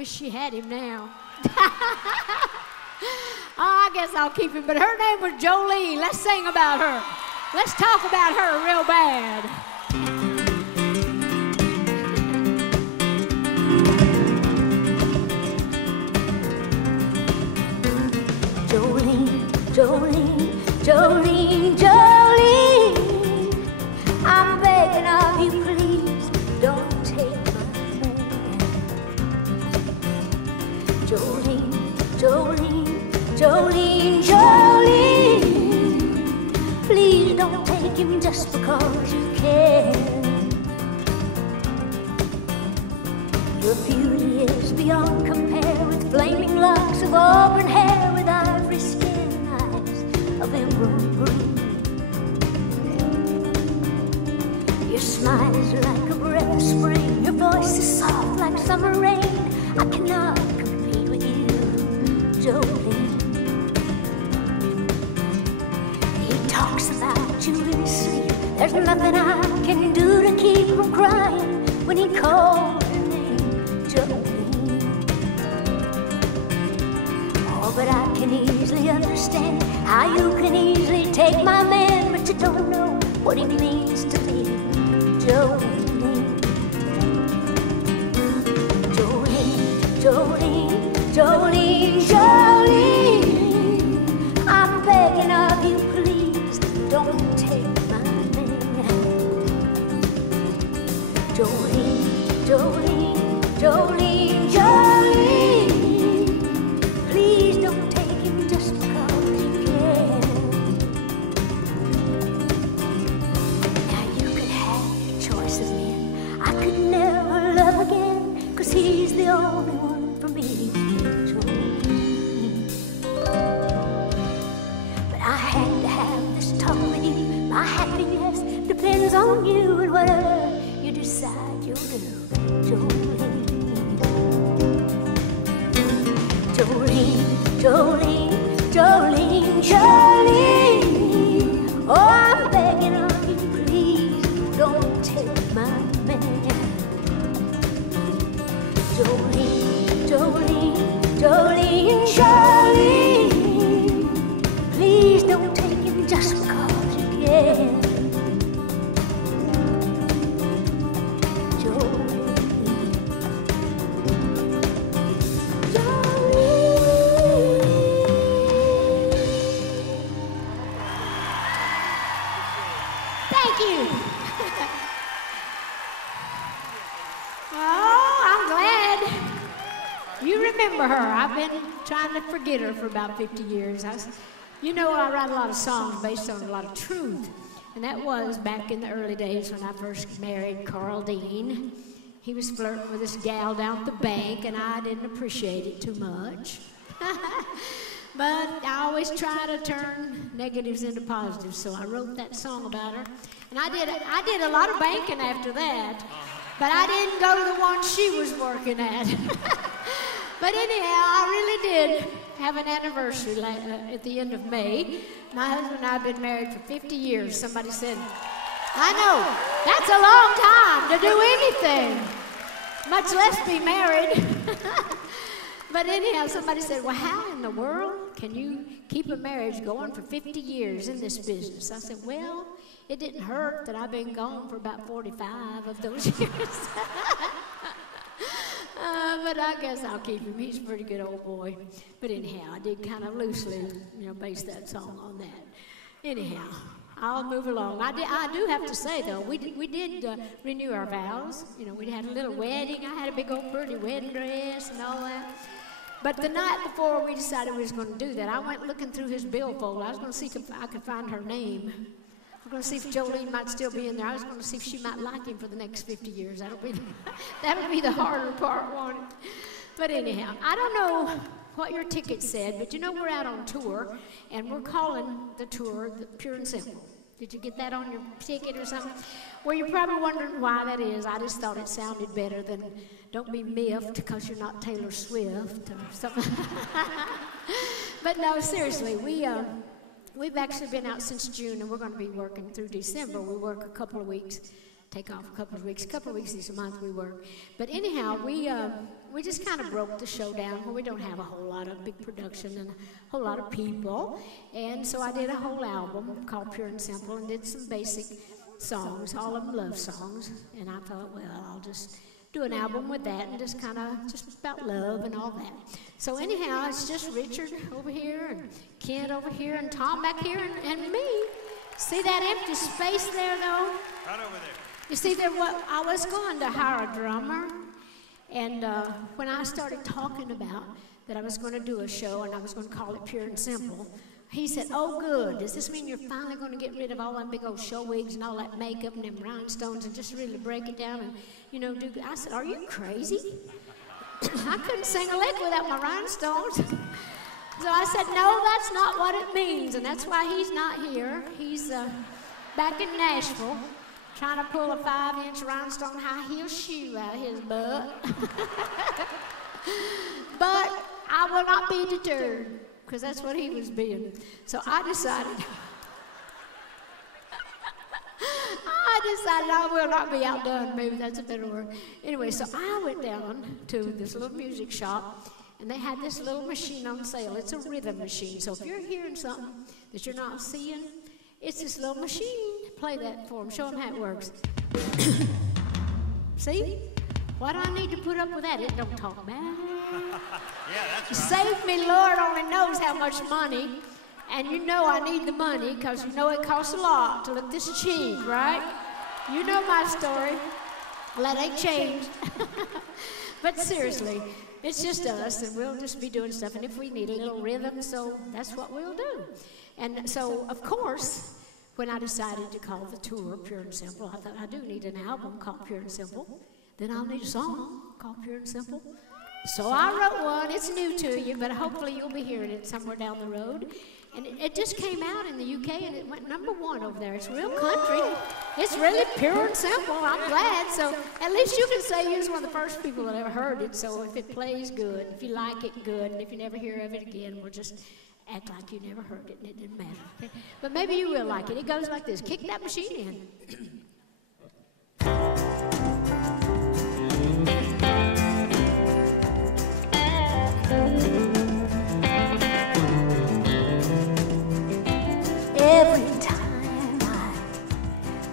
wish she had him now. I guess I'll keep him, but her name was Jolene. Let's sing about her. Let's talk about her real bad. Jolene, Jolene, Jolene, Jolene, I'm begging of you, please don't take my man. Jolene, Jolene, Jolene, Jolene, please don't take him just because you can. Your beauty is beyond compare, with flaming locks of auburn hair, with ivory skin and eyes of emerald green. Your smile is like a breath of spring, your voice is soft like summer rain. I cannot compete with you, Jolene. He talks about you in his sleep. There's nothing I can do to keep from crying when he calls your name, Jolene. Oh, but I can easily understand how you can easily take my man, but you don't know what he means to me, Jolene. Jolene, Jolene, Jolene, Jolene, I'm begging of you, please don't take my man. Jolene, Jolene, Jolene, Jolene, please don't take him just because you can. Now you could have your choice of men. I could never love again, 'cause he's the only one for me, Jolene. But I had to have this talk with you. My happiness depends on you, and whatever you decide you'll do, Jolene. Jolene, Jolene, Jolene, Jolene, oh, I'm begging of you, please don't take my man. Jolene, Jolene, Jolene, Jolene, please don't take him just because you can. Thank you. Oh, I'm glad you remember her. I've been trying to forget her for about 50 years. You know, I write a lot of songs based on a lot of truth. And that was back in the early days when I first married Carl Dean. He was flirting with this gal down at the bank, and I didn't appreciate it too much. But I always try to turn negatives into positives, so I wrote that song about her. And I did a lot of banking after that, but I didn't go to the one she was working at. But anyhow, I really did have an anniversary at the end of May. My husband and I have been married for 50 years. Somebody said, I know, that's a long time to do anything, much less be married. But anyhow, somebody said, well, how in the world can you keep a marriage going for 50 years in this business? I said, well, it didn't hurt that I've been gone for about 45 of those years. But I guess I'll keep him. He's a pretty good old boy. But anyhow, I did kind of loosely, base that song on that. Anyhow, I'll move along. I do have to say, though, we did renew our vows. We had a little wedding. I had a big old pretty wedding dress and all that. But the night before we decided we was going to do that, I went looking through his billfold. I was going to see if I could find her name. I was going to see if Jolene might still be in there. I was going to see if she might like him for the next 50 years. That'll be the harder part, won't it? But anyhow, I don't know what your ticket said, but we're out on tour, and we're calling the tour the Pure and Simple. Did you get that on your ticket or something? Well, you're probably wondering why that is. I just thought it sounded better than Don't Be Miffed because you're not Taylor Swift or something. But no, seriously, we've actually been out since June, and we're going to be working through December. We work a couple of weeks take off a couple of weeks. A couple of weeks each month we work. But anyhow, we just kind of broke the show down where we don't have a whole lot of big production and a whole lot of people. And so I did a whole album called Pure and Simple and did some basic songs, all of them love songs. And I thought, well, I'll just do an album with that and just kind of just about love and all that. So anyhow, it's just Richard over here and Kent over here and Tom back here and me. See that empty space there, though? Right over there. You see, I was going to hire a drummer, and when I started talking about that I was going to do a show and I was going to call it Pure and Simple, he said, oh, good. Does this mean you're finally going to get rid of all them big old show wigs and all that makeup and them rhinestones and just really break it down and, do... I said, are you crazy? I couldn't sing a lick without my rhinestones. So I said, no, that's not what it means, and that's why he's not here. He's back in Nashville trying to pull a 5-inch rhinestone high heel shoe out of his butt. But I will not be deterred, because that's what he was being. So I decided I will not be outdone. Maybe that's a better word. Anyway, so I went down to this little music shop, and they had this little machine on sale. It's a rhythm machine. So if you're hearing something that you're not seeing, it's this little machine. Play that for them. Show them how it works. See? Why do I need to put up with that? It don't talk back. Yeah, that's right. Save me, Lord, only knows how much money. And you know I need the money because you know it costs a lot to look this cheap, right? You know my story. Well, that ain't changed. But seriously, it's just us, and we'll just be doing stuff. And if we need a little rhythm, so that's what we'll do. And so, of course, when I decided to call the tour Pure and Simple, I thought I do need an album called Pure and Simple. Then I'll need a song called Pure and Simple. So I wrote one. It's new to you, but hopefully you'll be hearing it somewhere down the road. And it just came out in the UK, and it went #1 over there. It's real country. It's really pure and simple. I'm glad. So at least you can say you was one of the first people that ever heard it. So if it plays good, if you like it, good. And if you never hear of it again, we'll just act like you never heard it, and it didn't matter. Okay? But maybe you will like it. It goes like this. Kick that machine in. Every time I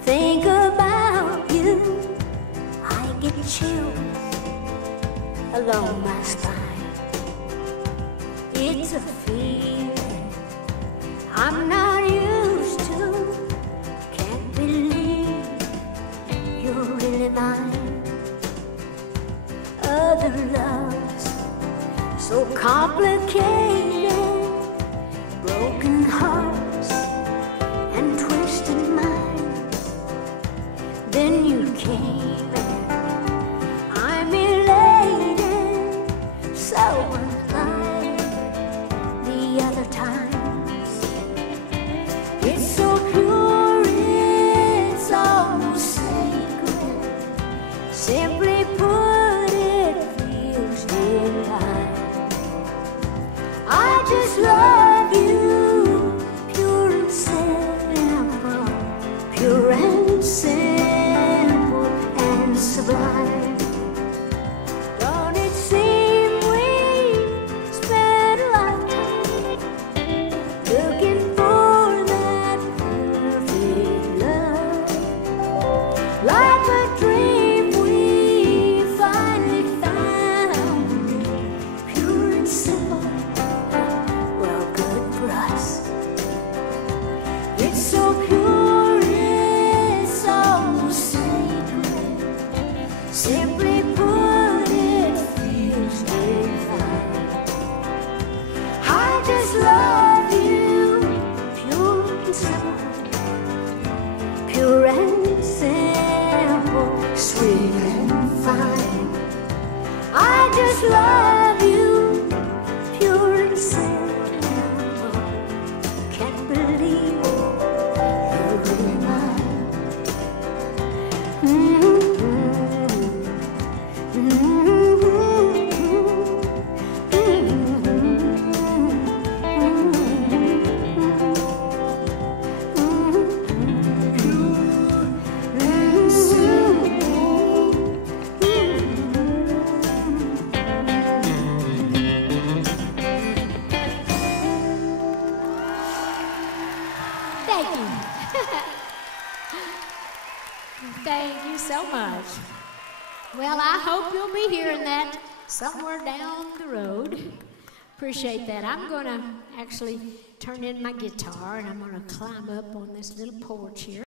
think about you, I get chills along my spine. It's a feeling I'm not used to. Can't believe you're really mine. Other loves so complicated, broken hearts and twisted minds. Then you came and I'm elated, so unlike the other times. It's so pure, it's almost sacred. Simply put, it feels divine. I just love you, pure and simple, pure and simple and sublime. Don't it seem we spent a lifetime looking for that perfect love? Like a dream we finally found, pure and simple. Well, Thank you. Thank you so much. Well, I hope you'll be hearing that somewhere down the road. Appreciate that. I'm going to actually turn in my guitar, and I'm going to climb up on this little porch here.